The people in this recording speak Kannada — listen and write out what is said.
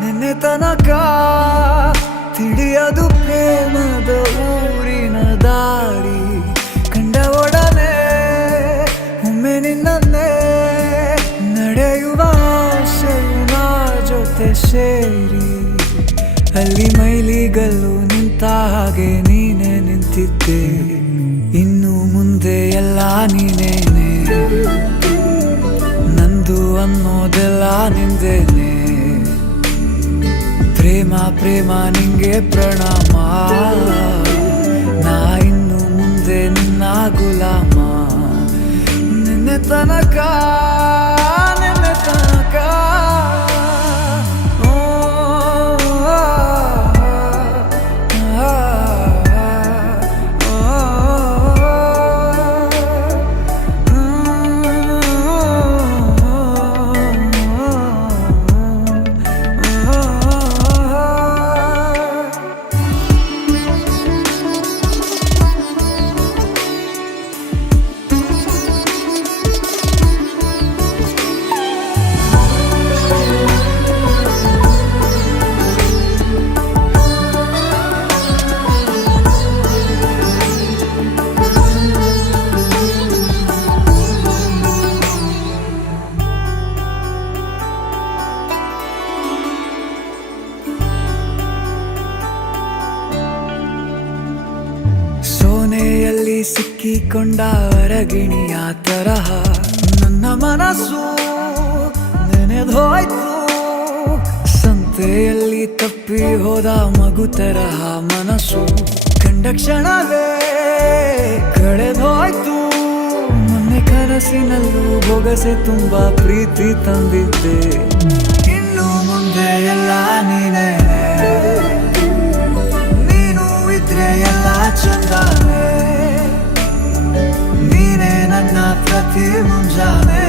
ನಿನ್ನೆ ತನಕ ತಿಳಿಯದು ಪ್ರೇಮದ ಊರಿನ ದಾರಿ. ಕಂಡ ಒಡನೆ ಒಮ್ಮೆ ನಿನ್ನೇ ನಡೆಯುವ ಆಸೆಯ ಜೊತೆ ಸೇರಿ, ಅಲ್ಲಿ ಮೈಲಿಗಲ್ಲು ನಿಂತ ಹಾಗೆ ನೀನೆ ನಿಂತಿದ್ದೆ. ಇನ್ನು ಮುಂದೆ ಎಲ್ಲ ನೀನೇನೆ, ನಂದು ಅನ್ನೋದೆಲ್ಲ ನಿಂದೇನೆ. ಪ್ರೇಮ ಪ್ರೇಮ ನಿಂಗೆ ಪ್ರಣಾಮ, ನಾ ಇನ್ನು ಮುಂದೆ ನಿನ್ನ ಗುಲಾಮ. ನಿನ್ನೆ ತನಕ ಸೋನೆಯಲ್ಲಿ ಸಿಕ್ಕಿಕೊಂಡ ಅರಗಿಣಿಯ ತರಹ ನನ್ನ ಮನಸ್ಸು ನೆನೆದೋಯ್ತು. ಸಂತೆಯಲ್ಲಿ ತಪ್ಪಿ ಹೋದ ಮಗು ತರಹ ಮನಸ್ಸು ಕಂಡ ಕ್ಷಣವೇ ಕಳೆದೋಯ್ತು. ಮೊನ್ನೆ ಕನಸಿನಲ್ಲೂ ಬೊಗಸೆ ತುಂಬಾ ಪ್ರೀತಿ ತಂದಿದ್ದೆ. ಇನ್ನು ಮುಂದೆ ಎಲ್ಲ ನೀನೇ, ನೀನು ಇದ್ರೆ ಎಲ್ಲ ಚಂದಾನೆ. ನೀನೇ ನನ್ನ ಪ್ರತಿ ಮುಂಜಾನೆ.